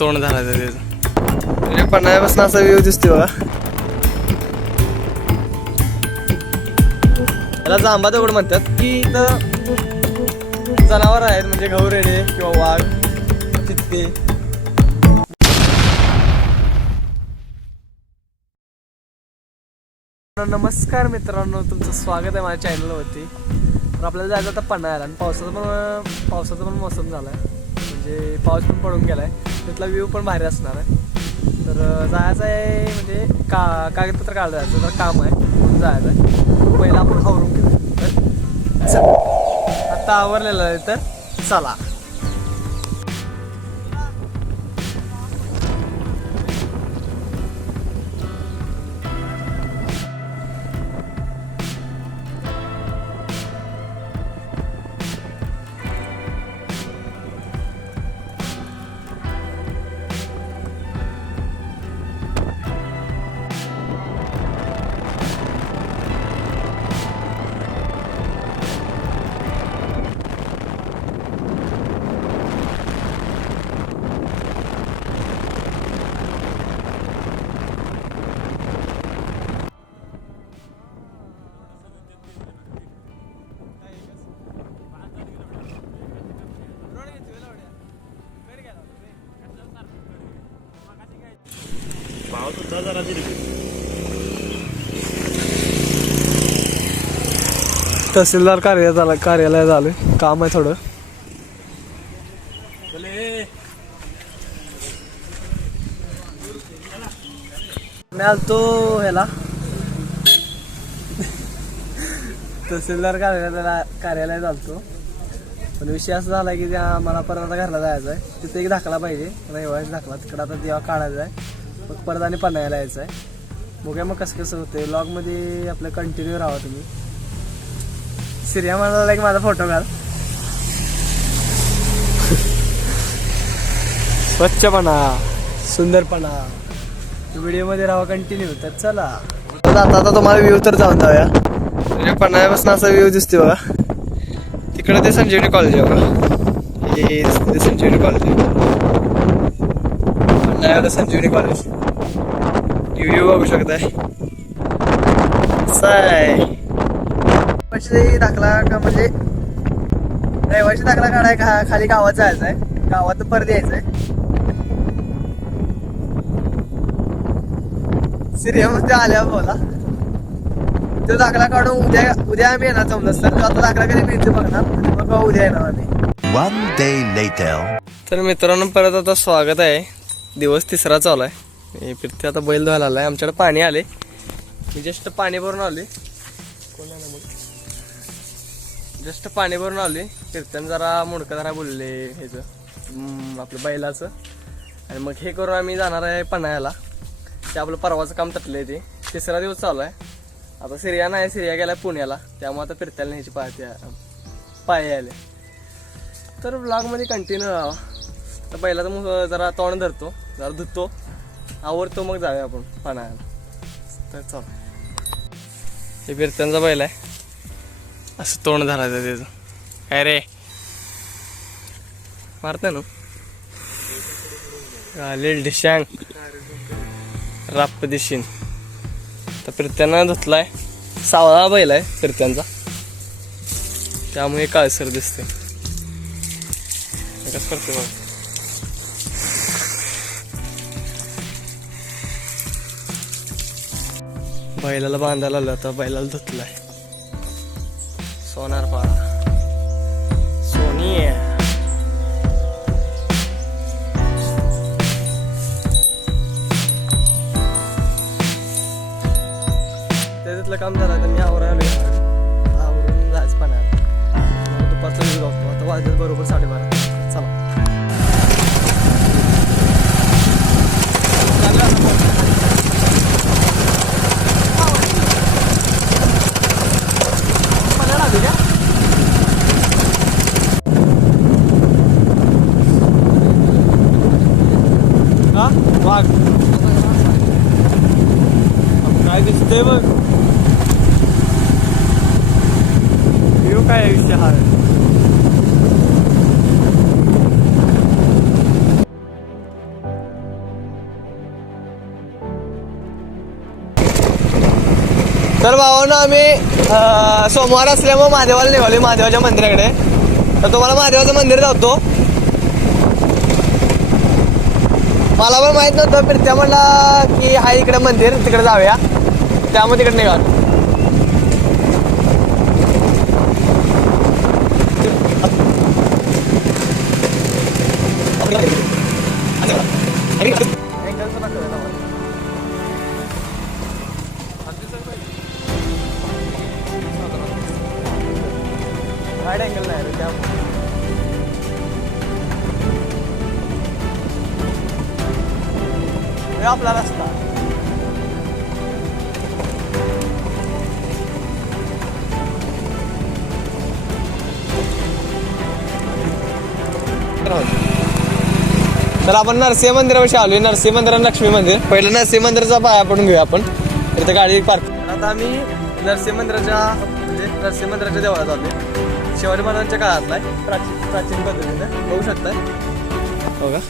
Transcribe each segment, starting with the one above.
तोंड झालं त्याचं म्हणजे पन्हाळ्यापासून असा व्ह्यू दिसतो बघा. याला जांबा दगड म्हणतात. की इथं जनावर आहेत म्हणजे गौरेडे किंवा वाघ चित्ते. नमस्कार मित्रांनो तुमचं स्वागत आहे माझ्या चॅनलवरती तर आपल्याला जायचं आता पन्हाळ्याला आणि पावसाचा पण पावसाचा पण मौसम झाला आहे म्हणजे पाऊस पण पडून गेला आहे तिथला व्ह्यू पण भारी असणार आहे. तर जायचं आहे म्हणजे का कागदपत्र काढलं जायचं तर काम आहे. म्हणून जायचं आहे. पहिला आपण आवरून घेऊ तर चल. आत्ता आवरलेलं आहे तर चला. तहसीलदार कार्य झालं कार्यालय झालं काम आहे थोडं. मी आलतो ह्याला. तहसीलदार कार्यालयाला कार्यालय झालतो पण विषय असा झाला की त्या मला परत घरला जायचं आहे तिथे एक दाखला पाहिजे रहिवासी दाखला तिकडे आता तेव्हा काढायचा आहे. मग परत आणि पन्हाळ्याला यायचं आहे. बघूया मग कसं कसं होते ब्लॉगमध्ये आपलं कंटिन्यू राहा तुम्ही. सिरिया म्हणाला की माझा फोटो घाल. स्वच्छपणा. सुंदरपणा. व्हिडिओमध्ये राहा कंटिन्यू तर चला. आता आता तुम्हाला व्ह्यू तर जाऊन जाऊया. म्हणजे पन्हाळ्यापासून असा व्ह्यू दिसते बघा. तिकडे ते संजीवनी कॉलेज आहे बघा. हे संजीवनी कॉलेज पन्हाळ्याला संजीवनी कॉलेज व्ह्यू बघू शकताय. रहिवाशी दाखला का म्हणजे? रहिवाशी दाखला काढाय का खाली गावात जायचं आहे गावात परत यायचंय. सिरियमध्ये आल्या बोला. तो दाखला काढून उद्या उद्या आम्ही येणार जमलं तर तो आता दाखला कधी मिळते बघणार. उद्या येणार आम्ही. One day later. तर मित्रांनो परत आता स्वागत आहे. दिवस तिसरा चालू आहे. फिरते आता बैल धुवायला आलाय. आमच्याकडे पाणी आले. मी जस्ट पाणी भरून आले जस्ट पाणी भरून आले फिरत्यानं जरा मुडकं जरा बोलले ह्याचं आपलं बैलाचं. आणि मग हे करून आम्ही जाणार आहे पन्हाळ्याला. ते आपलं परवाचं काम तटलं आहे ते. तिसरा दिवस चालू आहे. आता सिरिया नाही सिरिया गेलाय पुण्याला. त्यामुळे आता फिरत्याला न्यायची पाहते. पाय आले तर ब्लॉगमध्ये कंटिन्यू राहा तर पहिला तर मग जरा तोंड धरतो जरा धुतो आवडतो मग जाऊया आपण पाण्याला तर चल. हे फिरत्यांचा बैल आहे. असं तोंड धरायचं त्याचं. काय रे? मारत ना? गालेल डिशांग राप दिशीन. तर फिरत्यांना धुतलाय. सावळा बैल आहे फिरत्यांचा. त्यामुळे काळसर दिसते कसं करते बघ. बैलाला बांधायला आलं तर बैलाला धुतलाय. सोनार पाळा सोनी त्याच्यातलं काम झालं तर मी आवरायला आवरून जायचं पाण्याला दुपारचा वेळ आता वाजले बरोबर साडेबारा. काय दिसतंय बघ. येऊ काय आयुष्य हा? तर भावानं आम्ही सोमवार असल्यामुळे महादेवाला निघाले महादेवाच्या मंदिराकडे. तर तुम्हाला महादेवाचं मंदिर जातो मला पण माहीत नव्हतं फिरत्या म्हणला की हा इकडे मंदिर तिकडे जाऊया. त्यामुळे तिकडे निघालो. तर आपण नरसिंह मंदिराविषयी आलोय. नरसिंह मंदिर आणि लक्ष्मी मंदिर. पहिलं नरसिंह मंदिराचा पाया पडून घेऊया आपण. इथे गाडी पार्क आता आम्ही नरसिंह मंदिराच्या म्हणजे नरसिंह मंदिराच्या देवळात आलोय. शिवाजी महाराजांच्या काळातला आहे. प्राचीन प्राचीन पद्धतीने. बघू शकताय हो का?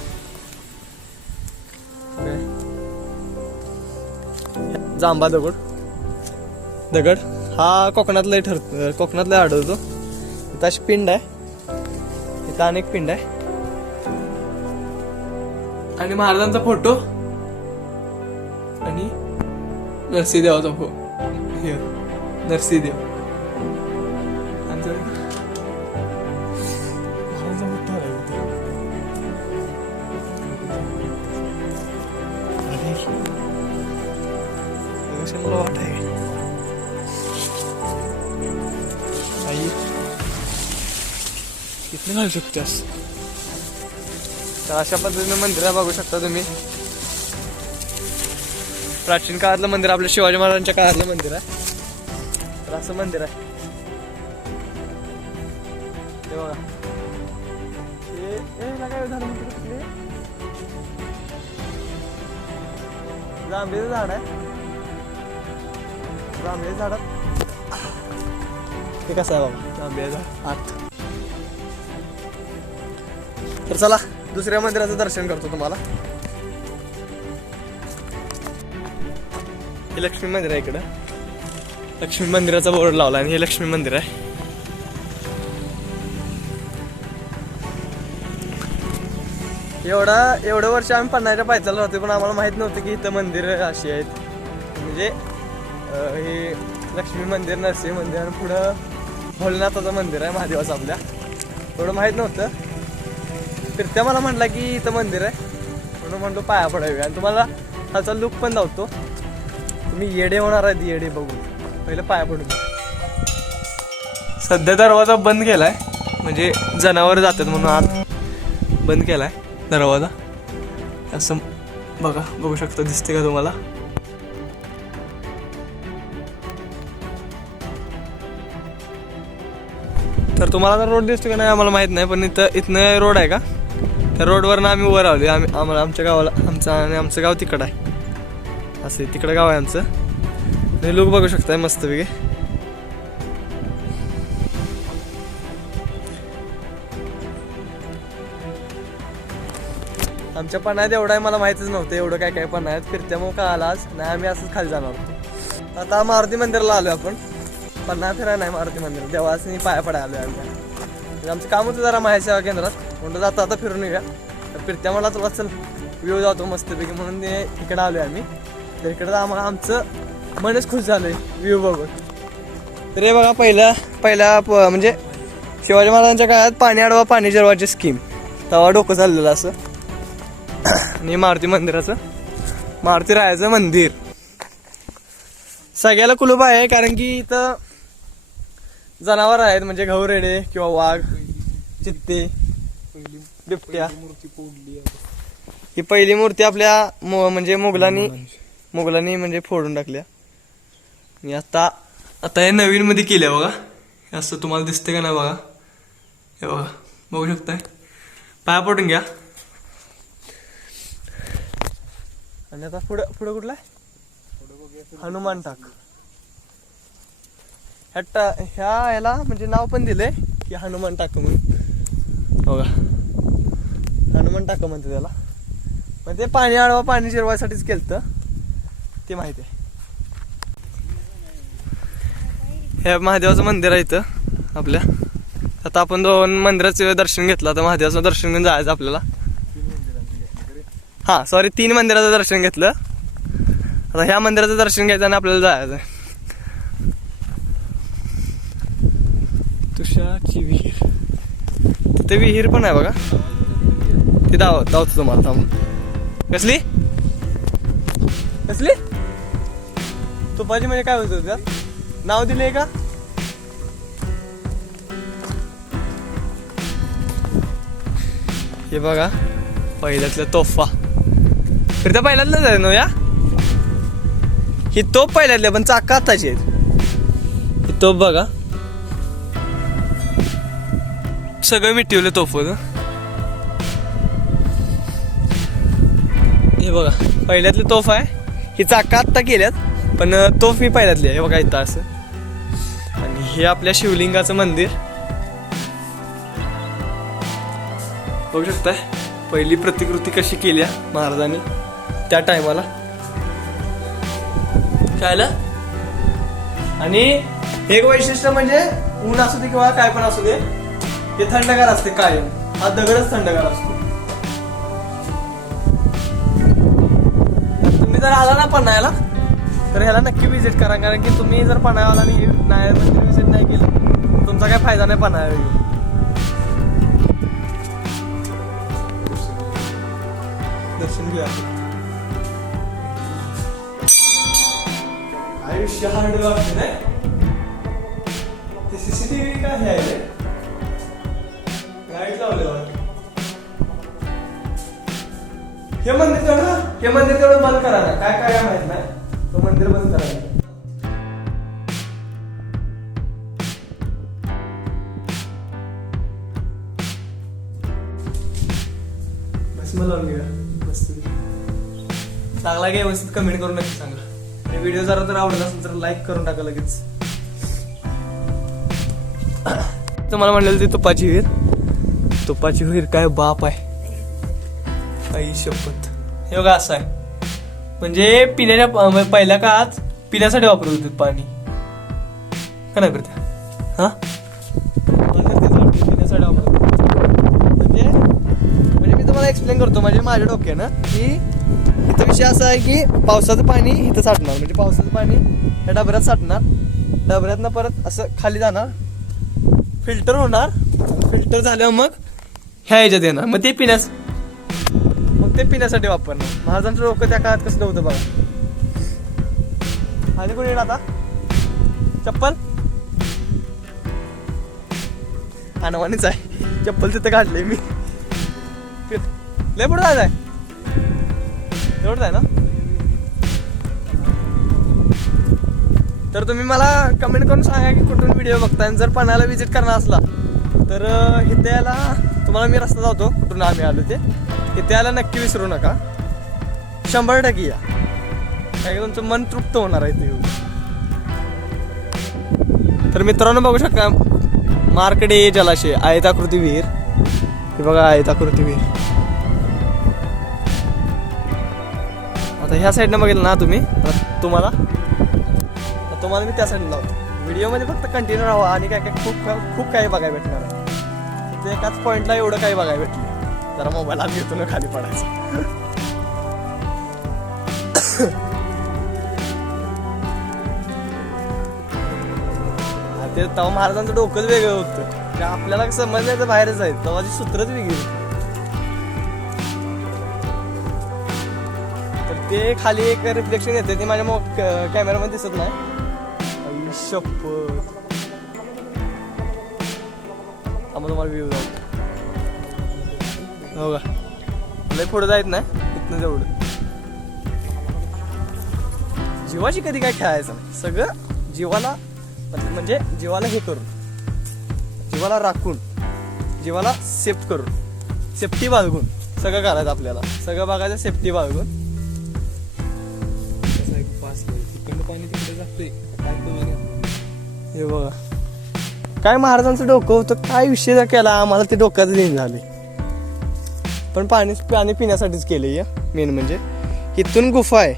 जांबा दगड. दगड? हा कोकणातलाही ठरतो कोकणातला आढळतो. इथं अशी पिंड आहे. इथं अनेक पिंड आहे. आणि महाराजांचा फोटो. आणि नरसिंहदेवाचा फो हे नरसिंहदेव. आणि शकतेस. तर अशा पद्धतीने मंदिर बघू शकता तुम्ही. प्राचीन काळातलं मंदिर आपल्या शिवाजी महाराजांच्या काळातलं मंदिर आहे. तर असं मंदिर आहे. ते बघा. हे- काय झाड आहे आपले? जांभळीचं झाड आहे. जांभळी झाडात कसं आहे बाबा जांभळी झाड. आत. तर चला. दुसऱ्या मंदिराचं दर्शन करतो तुम्हाला. हे लक्ष्मी मंदिर आहे इकडं. लक्ष्मी मंदिराचा बोर्ड लावला आणि हे लक्ष्मी मंदिर आहे. एवढा एवढं वर्ष आम्ही पन्नासच्या पायथ्याला राहतो पण आम्हाला माहीत नव्हतं की इथं मंदिर अशी आहेत. म्हणजे हे लक्ष्मी मंदिर नरसिंह मंदिर आणि पुढं भोलेनाथाचं मंदिर आहे महादेवाचं आपल्या. एवढं माहीत नव्हतं. फिरत्या मला म्हटलं की इथं मंदिर आहे. म्हणून म्हणतो पाया पडावी. आणि तुम्हाला त्याचा लुक पण धावतो तुम्ही येडे होणार आहेत येडे बघून. पहिलं पाया पडून सध्या दरवाजा बंद केला आहे म्हणजे जनावर जातात म्हणून आत बंद केला आहे दरवाजा. असं बघा बघू शकता दिसते का तुम्हाला? तर तुम्हाला तर रोड दिसतो का नाही आम्हाला माहीत नाही पण इथं इथनं रोड आहे का? त्या रोडवरनं आम्ही वर आलो आम्ही आम्हाला आमच्या गावाला आमचं आणि आमचं गाव तिकडं आहे. असं तिकडं गाव आहे आमचं. तुम्ही लोक बघू शकताय मस्तपैकी. आमच्या पणात एवढं आहे मला माहितीच नव्हतं. एवढं काय काय पण आहेत का आला आज. नाही आम्ही असंच खाली जाणार होतो. आता मारुती मंदिरला आलो आपण. पन्हा फिरायला नाही मारुती मंदिर. देवासनी पाया पडायला आलो आम्ही. आमचं काम होतं जरा माहिती सेवा केंद्रात. म्हणून जातो आता फिरून येऊया. तर फिरत्या मला तुला चल व्ह्यू जातो मस्तपैकी म्हणून ते इकडे आलोय आम्ही. तर इकडे आम्हाला आमचं मनच खुश झालंय व्ह्यू बघून. तर हे बघा पहिलं पहिला प- म्हणजे शिवाजी महाराजांच्या काळात पाणी अडवा पाणी जरवाची स्कीम तेव्हा डोकं चाललेलं असं. आणि मारुती मंदिराचं मारुती रायाचं मंदिर. सगळ्याला कुलूप आहे कारण की इथं जनावर आहेत म्हणजे गौरेडे किंवा वाघ चित्ते. बिबट्या. ही पहिली मूर्ती आपल्या मो- म्हणजे मुघलांनी मुघलांनी म्हणजे फोडून टाकल्या. आणि आता आता हे नवीन मध्ये केल्या बघा. हे असं तुम्हाला दिसते का नाही बघा? हे बघा बघू शकताय? पाया पडून घ्या. आणि आता पुढं पुढं कुठला? आहे? हनुमान टाक. ह्या टा- ह्या याला म्हणजे नाव पण दिलंय की हनुमान टाक म्हणून. बघा. हनुमान टाक म्हणते त्याला. मग ते पाणी आडवा पाणी जिरवायसाठीच केलं ते माहिती आहे. हे महादेवाचं मंदिर आहे इथं आपल्या. आता आपण दोन मंदिराचं दर्शन घेतलं. आता महादेवाचं दर्शन घेऊन जायचं आपल्याला. हां सॉरी तीन मंदिराचं दर्शन घेतलं. आता ह्या मंदिराचं दर्शन घ्यायचं आणि आपल्याला जायचं तुषाची विहीर ते विहीर पण आहे बघा. ते दाव दावतो तुम्हाला थांबून कसली? कसली? तुपाची म्हणजे काय होतं त्यात नाव दिले का? हे बघा पहिल्यातला तोफा. तर त्या आहे ना हो या? ही तोफ पहिल्यातल्या पण चाका आताची आहेत. ही तोफ बघा. सगळं मिटवलं तोफ हे बघा पहिल्यातली तोफ आहे. ही चाका आत्ता केल्यात पण तोफ मी पहिल्यातली आहे. हे बघा इथं असं. आणि हे आपल्या शिवलिंगाचं मंदिर. बघू शकताय पहिली प्रतिकृती कशी केल्या महाराजांनी त्या टायमाला कायला आणि एक वैशिष्ट्य म्हणजे ऊन असू दे किंवा काय पण असू दे ते थंडगार असते कायम. हा दगडच थंडगार असतो. तुम्ही जर आला ना पन्हाळ्याला तर ह्याला नक्की व्हिजिट करा कारण की तुम्ही जर पन्हाळ्याला आणि नाही मंदिर व्हिजिट नाही केलं तुमचा काय फायदा नाही पन्हाळ्याला येऊन दर्शन घेऊया. आयुष्य हार्ड वाटते ना ते सीसीटीव्ही काय आहे? हे मंदिर तेवढं हे मंदिर तेवढं बंद करा ना. काय काय माहीत नाही. तो मंदिर बंद करा. बस लावून घेऊया मस्त चांगला काय व्यवस्थित कमेंट करून नक्की सांगा आणि व्हिडिओ जरा तर आवडत असेल तर लाईक करून टाका लगेच. तुम्हाला म्हणलेलं ती तुपाची विहीर. तुपाची विहीर काय बाप आहे. आई शपथ. हे बघा असं आहे. म्हणजे पिण्याच्या प- म्हणजे पहिल्या काळात पिण्यासाठी वापरत होते पाणी. का नाही करते हा? पिण्यासाठी वापरत म्हणजे म्हणजे मी तुम्हाला एक्सप्लेन करतो. म्हणजे माझ्या डोक्यानं की इथं विषय असा आहे की पावसाचं पाणी इथं साठणार. म्हणजे पावसाचं पाणी या डबऱ्यात साठणार. डबऱ्यातनं परत असं खाली जाणार. फिल्टर होणार. फिल्टर झाल्यावर मग ह्या याच्यात येणार. मग ते पिण्यास ते पिण्यासाठी वापरणं महाराजांचं डोकं त्या काळात कसं होतं बघा. आणि कोणी येणार आता? चप्पल? अनवानीच आहे. चप्पल तिथं काढले मी. लय पुढे जायचं आहे एवढंच आहे ना? तर तुम्ही मला कमेंट करून सांगा की कुठून व्हिडिओ बघता आणि जर पणाला विजिट करणार असला तर इथे यायला तुम्हाला मी रस्ता जातो कुठून आम्ही आलो ते. इथे त्याला नक्की विसरू नका. शंभर टक्के या. काय तुमचं मन तृप्त होणार आहे ते. येऊन. तर मित्रांनो बघू शकता मार्कडे जलाशय आयताकृती विहीर. हे बघा आयताकृती विहीर. आता ह्या साईडनं बघितलं ना तुम्ही? तुम्हाला? तुम्हाला मी त्या साईडनं लावतो. व्हिडिओमध्ये फक्त कंटिन्यू राहा आणि काय काय खूप खूप काही बघायला भेटणार आहे. एकाच पॉईंटला एवढं काही बघायला भेटलं. जरा मोबाईल आत घेतो ना खाली पडायचं. ते तेव्हा महाराजांचं डोकंच वेगळं होतं. ते आपल्याला समजण्याचं बाहेरच आहे तेव्हाची सूत्रच वेगळी होती. तर ते खाली एक रिफ्लेक्शन येते ते माझ्या कॅमेरामध्ये दिसत नाही. आई आम्हाला तुम्हाला व्ह्यू जाऊ हो का? लय पुढे जायत नाही? इथनं जेवढं जीवाशी कधी काय खेळायचं नाही. सगळं जीवाला म्हणजे जीवाला हे करून जीवाला राखून जीवाला सेफ्ट करून सेफ्टी बाळगून सगळं करायचं आपल्याला. सगळं बघायचं सेफ्टी बाळगून. हे बघा. काय महाराजांचं डोकं होतं काय विषय केला आम्हाला ते डोक्यात दिन झाले. पण पाणी पाणी पिण्यासाठीच केलं या मेन म्हणजे. इथून गुफा आहे.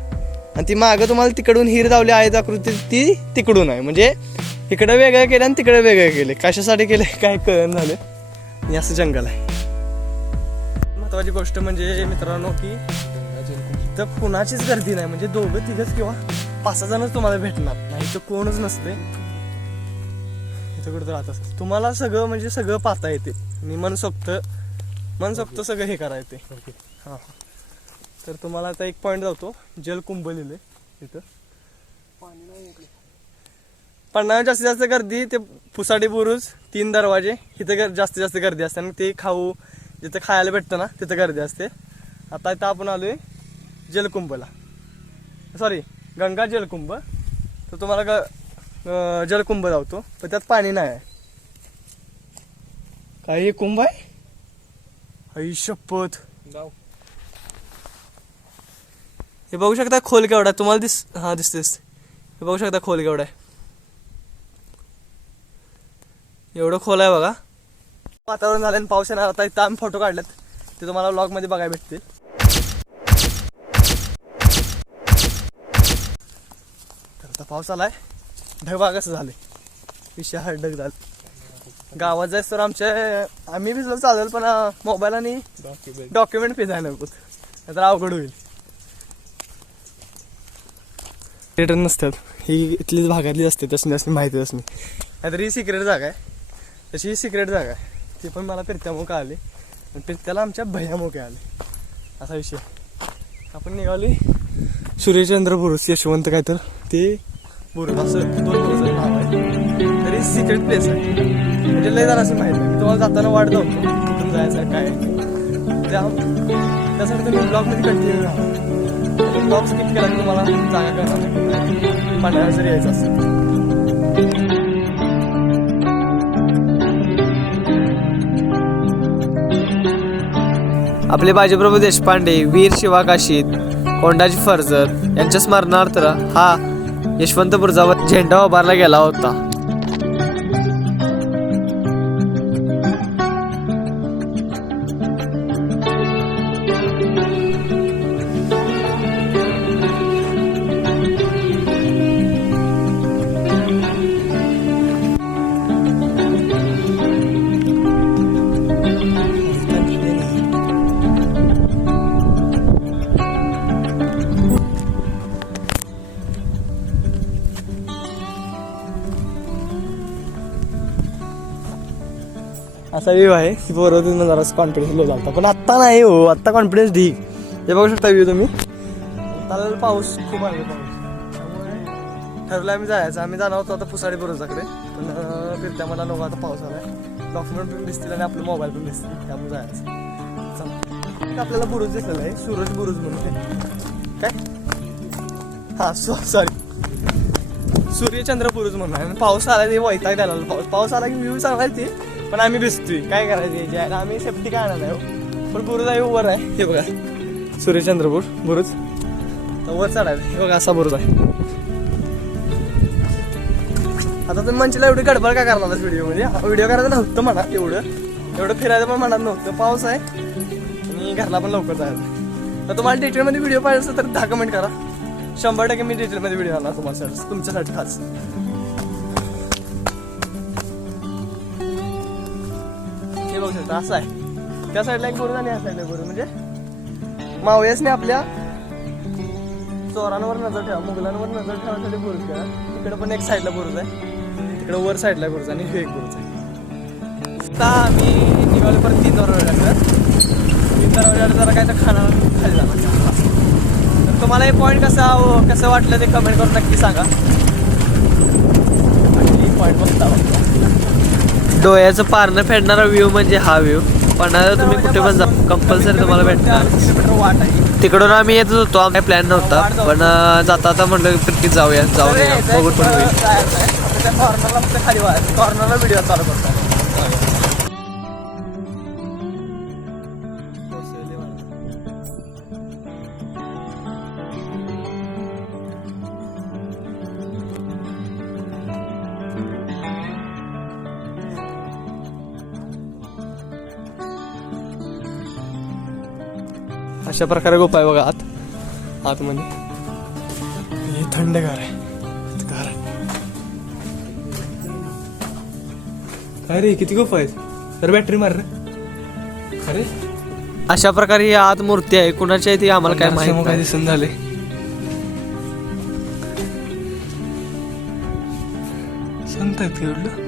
आणि ती मागं तुम्हाला तिकडून हिर धावली आहे आकृती ती तिकडून आहे. म्हणजे इकडे वेगळं केलं आणि तिकडे वेगळं केले. कशासाठी केले काय कळण झालं? आणि असं जंगल आहे. महत्वाची गोष्ट म्हणजे मित्रांनो की इथं कुणाचीच गर्दी नाही. म्हणजे दोघं तिघंच किंवा पाच सहा जणच तुम्हाला भेटणार. नाही तर कोणच नसते इथं कुठं राहत तुम्हाला सगळं म्हणजे सगळं पाहता येते. मी मनसोक्त मनसोक्त सगळं हे करा येते हां. तर तुम्हाला आता एक पॉईंट जातो. जलकुंभ लिहिले तिथं पन्नास जास्तीत जास्त गर्दी ते पुसाडी बुरुज तीन दरवाजे इथं गर- जास्तीत जास्त गर्दी असते. आणि ते खाऊ जिथं खायला भेटतं ना तिथं गर्दी असते. आता इथं आपण आलोय जलकुंभला सॉरी गंगा जलकुंभ तर तुम्हाला ग जलकुंभ जावतो पण त्यात पाणी नाही आहे. काय हे कुंभ आहे? शपथ. हे बघू शकता खोल केवढा आहे. तुम्हाला दिस हा दिसते दिसते हे बघू शकता खोल केवढा आहे. एवढं खोल आहे बघा. वातावरण झालं आणि पाऊस येणार. आता इथं आम्ही फोटो काढलेत ते तुम्हाला vlog मध्ये बघायला भेटतील. तर आता पाऊस आलाय. ढगबा कसं झाले विषय हा ढग झालं. गावात जायचं तर आमच्या आम्ही भिजलो चालेल पण मोबाईल आणि डॉक्युमेंट पिजायला नको. तर अवघड होईल. रिटर्न नसतात. ही इथलीच भागातली असते तशी नसली माहिती असणे नाहीतर ही सिक्रेट जागा आहे. तशी ही सिक्रेट जागा आहे. ती पण मला फिरत्यामुळे आली आणि फिरत्याला आमच्या भैयामुळे आले असा विषय आपण निघाली सूर्यचंद्र बुरुज यशवंत काय तर. ते बुरुज असं दोन बुरुज नाव आहे. तरी सिक्रेट प्लेस आहे. म्हणजे लय जण असं माहिती आहे तुम्हाला जाताना वाट जाऊ कुठून जायचं काय. त्या त्यासाठी तुम्ही ब्लॉगमध्ये कंटिन्यू राहा. ब्लॉग स्किप केला की तुम्हाला जागा करणार पाण्यावर पाण्याला जर यायचं असेल. आपले बाजीप्रभू देशपांडे वीर शिवा काशीद कोंडाजी फर्जत यांच्या स्मरणार्थ हा यशवंतपूरचा झेंडा उभारला गेला होता. असा व्ह्यू आहे की बरोबर तुम्ही जरा कॉन्फिडन्स लो झाला पण आत्ता नाही हो आत्ता कॉन्फिडन्स ढीक हे बघू शकता व्ह्यू तुम्ही. आता पाऊस खूप आहे. पाऊस ठरलं आम्ही जायचं. आम्ही जाणार होतो आता पुसाडी बरोबरकडे पण फिरत्या मला नको आता पाऊस आला आहे डॉक्युमेंट पण दिसतील आणि आपले मोबाईल पण दिसतील. त्यामुळे जायचं. आपल्याला बुरुज दिसलेला आहे. सूरज बुरुज म्हणून ते. काय? हा सॉरी सूर्यचंद्र बुरुज म्हणून आहे. पाऊस आला ते वैताग द्यायला पाऊस पाऊस आला की व्ह्यू चांगला आहे ते पण आम्ही भिजतोय काय करायचं जे आहे आम्ही सेफ्टी काय आणणार आहे पण बुरुज आहे हो, वर आहे. हे बघा. सूर्यचंद्रपूर बुरुज. तर वर चढायचं हे बघा असा बुरुज आहे. आता तुम्ही मंचीला एवढी गडबड काय करणार व्हिडिओ म्हणजे व्हिडिओ करायचं नव्हतं म्हणा एवढं. एवढं फिरायचं पण म्हणत नव्हतं. पाऊस आहे. आणि घरला पण लवकर जायचं तर तुम्हाला डिटेलमध्ये व्हिडिओ पाहिजे असेल तर दहा कमेंट करा. शंभर टक्के मी डिटेलमध्ये व्हिडिओ आला तुम्हाला तुमच्यासाठी खास. शकता असं आहे. त्या साईडला एक बुरुज आणि या साईडला बुरुज म्हणजे मावळ्यासने आपल्या चोरांवर नजर ठेवा मुघलांवर नजर ठेवण्यासाठी बुरुज केला. तिकडे पण एक साईडला बुरुज आहे. तिकडे वर साईडला बुरुज आणि हे एक बुरुज आहे. आता आम्ही निघालो परत तीन दरवाजाकडे तीन दरवाजाकडे जरा काय तर खाणार खाली जाणार. तर तुम्हाला हे पॉईंट कसा कसं वाटलं ते कमेंट करून नक्की सांगा. पॉईंट बघता. डोळ्याचं पारणं फेडणारा व्ह्यू म्हणजे हा व्ह्यू पण तुम्ही कुठे पण जा कंपल्सरी तुम्हाला भेटणार. तिकडून आम्ही येतच होतो आम्ही प्लॅन नव्हता. पण जाता आता म्हटलं की जाऊया जाऊया बघू पण होईल. कॉर्नरला व्हिडिओ चालू करतो. अशा प्रकारे गोप आहे बघा आत. आतमध्ये. हे थंडगार आहे. आहे. अरे किती गोफ आहेत. तर बॅटरी मार रे. अरे. अशा प्रकारे ही आत मूर्ती आहे. कुणाची आहे ती आम्हाला काय माहीत काय दिसून झाले. संत आहेत एवढं?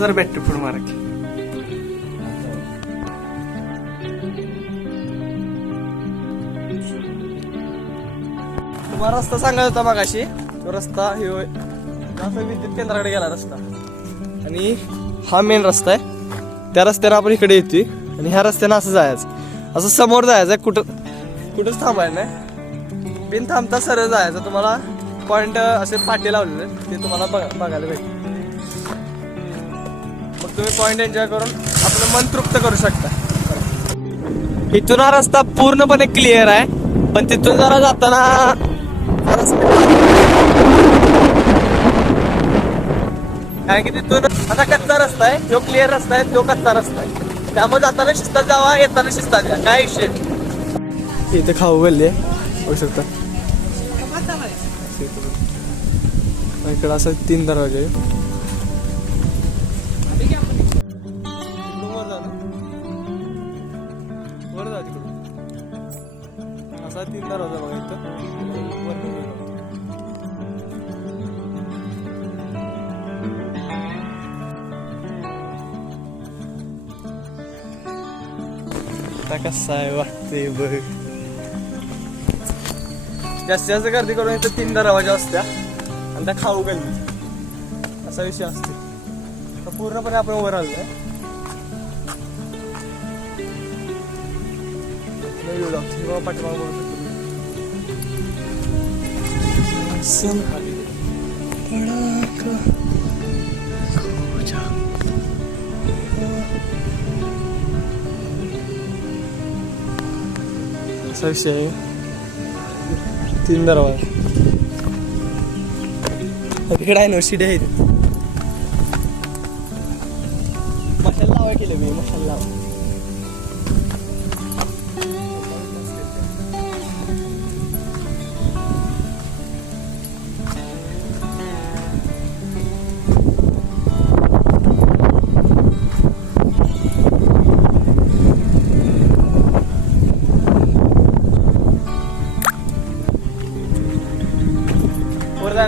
जरा बॅटरी फोड मारा की. तुम्हाला रस्ता सांगत होता मागाशी. तो रस्ता हे विद्युत केंद्राकडे गेला रस्ता. आणि हा मेन रस्ता आहे. त्या रस्त्यानं आपण इकडे येतोय. आणि ह्या रस्त्यानं असं जायचं. असं समोर जायचं कुठं कुठंच थांबायला नाही. बिन थांबता सरळ जायचं. तुम्हाला पॉइंट असे पाटे लावलेले ते तुम्हाला बघा बघायला भेटते मग तुम्ही पॉइंट एन्जॉय करून आपलं मन तृप्त करू शकता. इथून हा रस्ता पूर्णपणे क्लिअर आहे. पण तिथून जरा जाताना जरासं- कारण की तिथून आता कच्चा रस्ता आहे जो क्लिअर रस्ता आहे तो कच्चा रस्ता आहे. त्यामुळे जाताना शिस्तात जावा येताना शिस्तात या काय विषय इथे खाऊ गल्ली आहे. बघू शकता. इकडं असं तीन दरवाजे. वर जा तिकडून. असा तीन दरवाजा बघा. कसं आहे वाटते बघ. जास्तीत जास्त गर्दी करून इथं तीन दरवाजा असत्या. आणि त्या खाऊ गल्ली असा विषय असतो पूर्णपणे आपण वर. हे पाठीमागं बघू शकतो. तुम्ही. असा विषय आहे तीन दरवाजा इकडे आहे नर्सिटी आहे इथे. मशाल लावा केलं मी मशाल लावा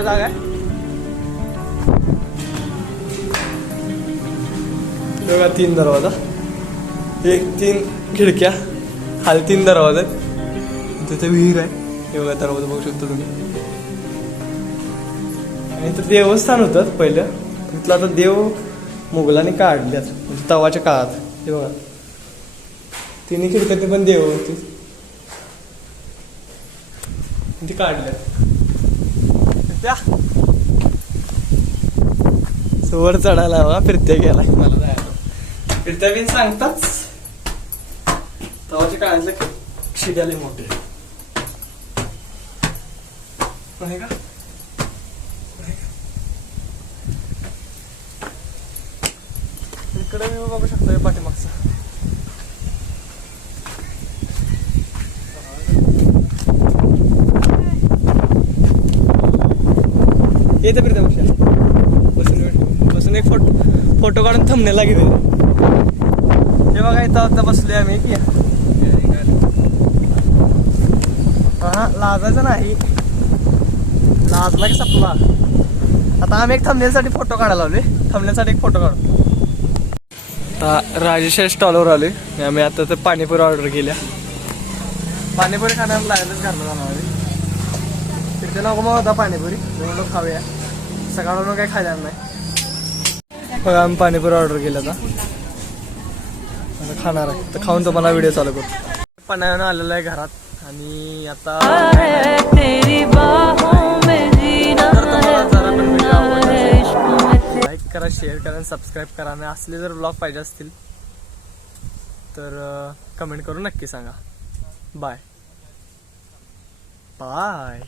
जागा आहे. बघा तीन दरवाजा. एक तीन खिडक्या. खाली तीन दरवाजा आहेत. तिथे विहीर आहे. हे बघा दरवाजा बघू शकता तुम्ही. आणि तर देवस्थान होतं पहिलं. तिथलं आता देव मुघलांनी काढल्यात. म्हणजे तवाच्या काळात. हे बघा. तिन्ही ते पण देव होती. ते काढल्यात. त्या वर चढायला हवा फिरत्या गेला. मला जायला फिरत्या बिन सांगताच. तवाच्या काळातले शिड्याले मोठे. आहे का? का? इकडे मी बघू शकतो पाठीमागचा येते फिरते बघा बसून बसून एक फोटो फोटो काढून थंबनेला घेतले हे बघा इथं आता बसले आम्ही की. हा लाजायचं नाही. लाजला की सपला. आता आम्ही एक थंबनेलसाठी फोटो काढायला लावले थंबनेलसाठी एक फोटो काढू. आता राजेश स्टॉलवर आले आम्ही आता तर पाणीपुरी ऑर्डर केल्या. पाणीपुरी खाण्याला लागलंच घरला जाणार आम्ही तिथे नको मग होता पाणीपुरी. लोक खाऊया. सकाळवरून काही खायला नाही. आम्ही पाणीपुरी ऑर्डर केलं आता. खाणार आहे. तर खाऊन तुम्हाला व्हिडिओ चालू करतो. पण्यानं आलेला आहे घरात. आणि आता लाईक करा शेअर करा सबस्क्राईब करा. आणि असले जर ब्लॉग पाहिजे असतील तर कमेंट करून नक्की सांगा. Bye bye